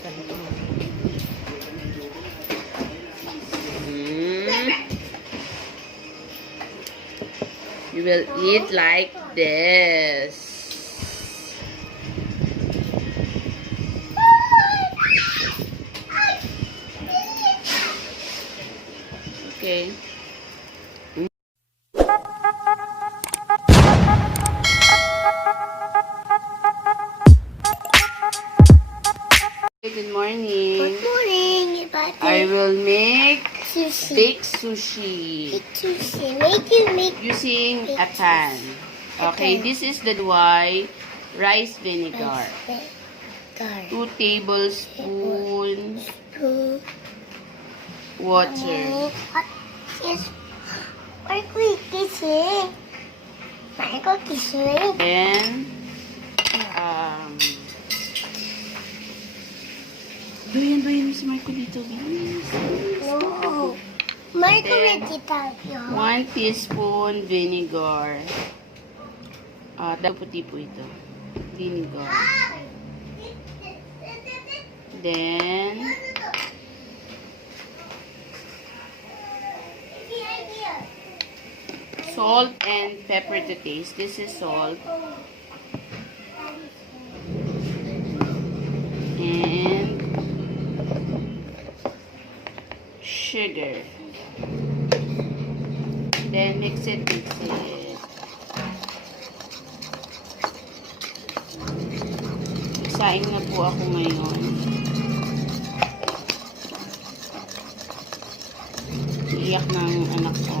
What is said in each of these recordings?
You will eat like this. Okay. Good morning. Good morning, I will make sushi. Bake Sushi. Bake sushi. Make Using a Bake pan. Okay, pan. this is the white rice vinegar. 2 tablespoons water. Yes. Then, doyan si Marco dito, please. No. Microwave kita. 1 teaspoon vinegar. Puti po ito. Vinegar. Then, salt and pepper to taste. This is salt. And sugar. Then, mix it. Saing na po ako ngayon. Iyak ng anak ko.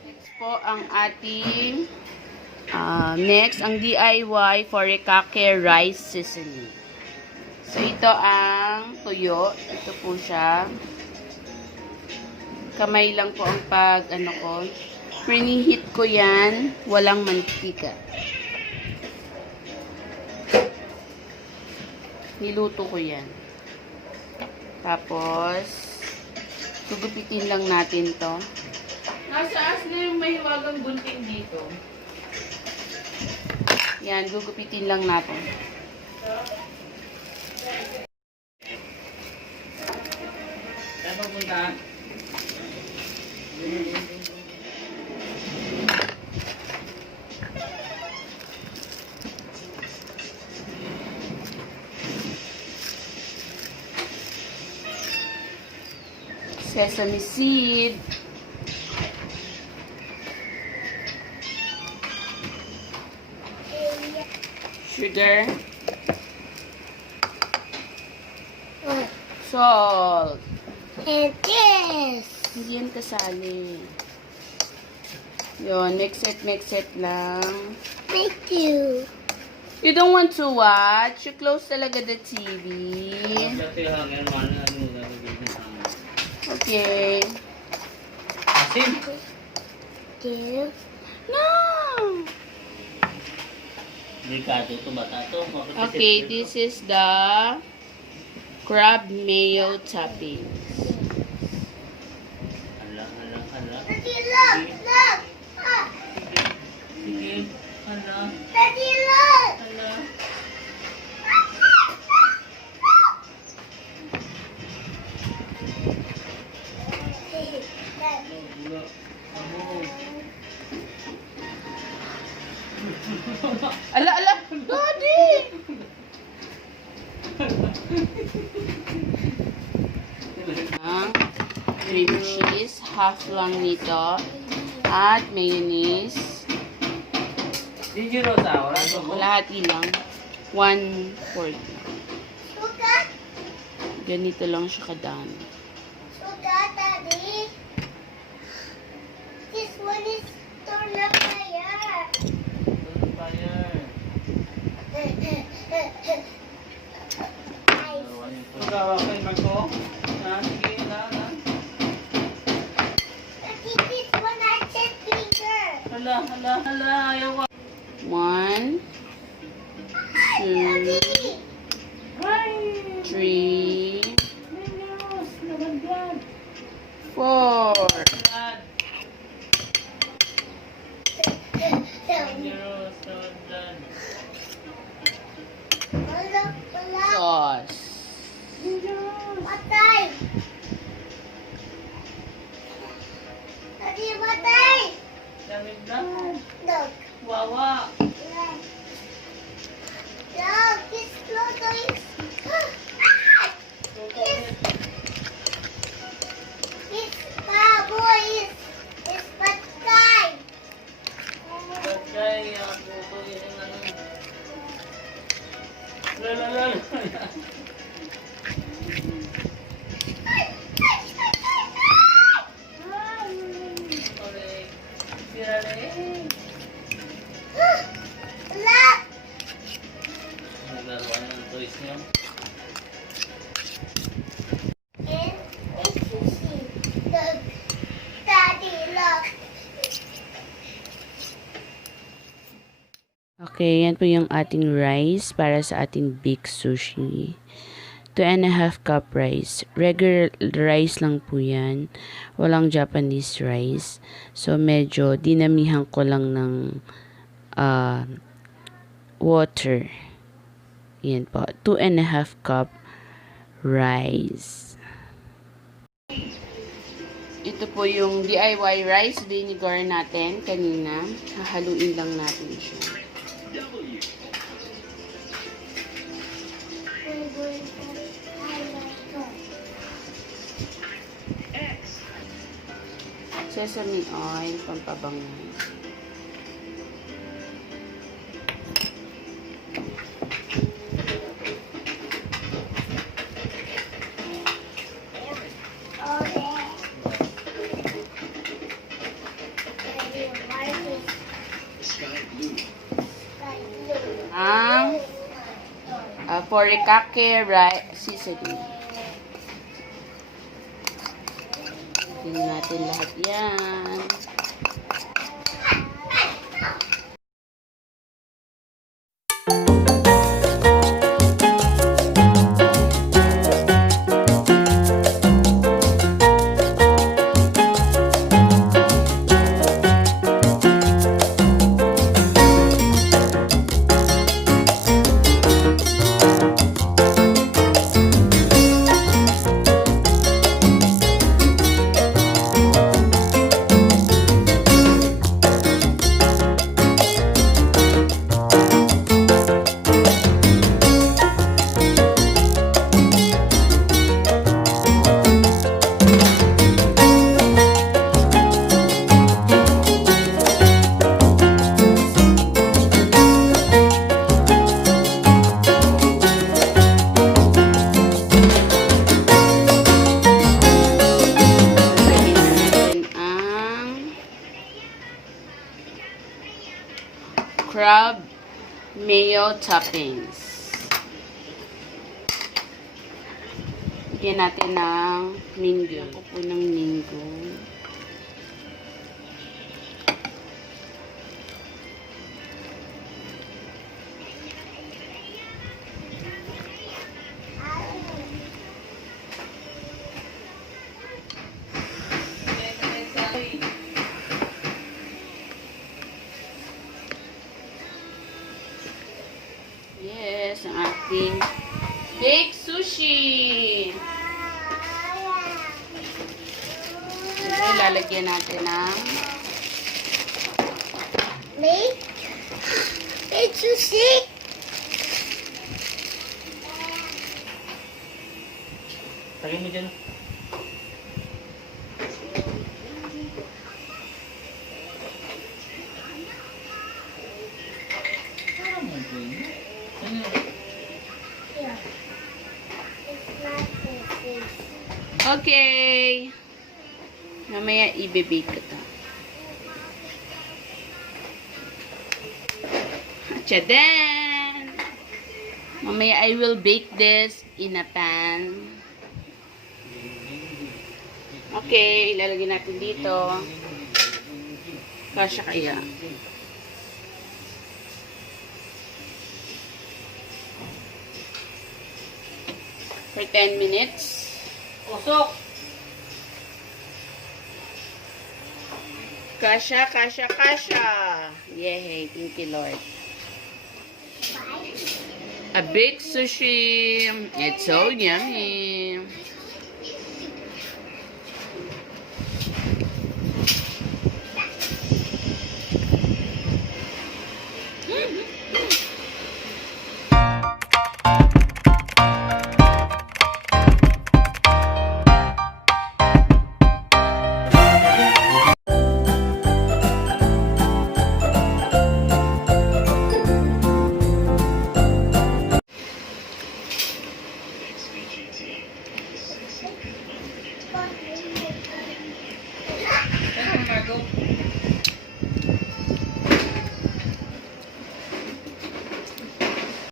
Next po ang ating next, ang DIY Forikake rice seasoning. So, ito ang tuyo. Ito po siya. Kamay lang po ang preheat ko yan. Walang mantika. Niluto ko yan. Tapos, gugupitin lang natin to. Nasaas na yung mahiwagang gunting dito. Yan, gugupitin lang natin. Saan papunta? Sesame seed. Sugar. Salt. And this. Hindi yan kasali. Yun, mix it lang. Thank you. You don't want to watch? You close talaga the TV. Okay. Two. No! Okay, this is the crab mayo toppings. Daddy, look! Daddy, look! Ala! Daddy! Cream cheese, half lang nito. At mayonnaise. Kalahati lang. 1/4 lang. Sugar? Ganito lang siya kadami. Sugar, Daddy. This one is turn up fire. Hala, 1, 2, 3, 4, Okay, yan po yung ating rice para sa ating bake sushi. 2.5 cup rice. Regular rice lang po yan. Walang Japanese rice. So, medyo dinamihan ko lang ng water. Yan po. 2.5 cup rice. Ito po yung DIY rice vinegar natin kanina. Hahaluin lang natin siya. Sesame oil, pampabango. Ang forikake seasoning. Tingnan natin lahat yan. Crab mayo toppings. Lagyan natin ng mango. Ako po ng mango. Yes, ang ating Bake Sushi. Ito, lalagyan natin ng Bake Sushi. Tagay mo dyan. okay. Mamaya i-bake ko to. Tchadan! Mamaya I will bake this in a pan. Okay, ilalagay natin dito. Kasya kaya. For 10 minutes. Usok! Kasya, kasya, kasya. Yay, thank you Lord. A big sushi. It's so yummy.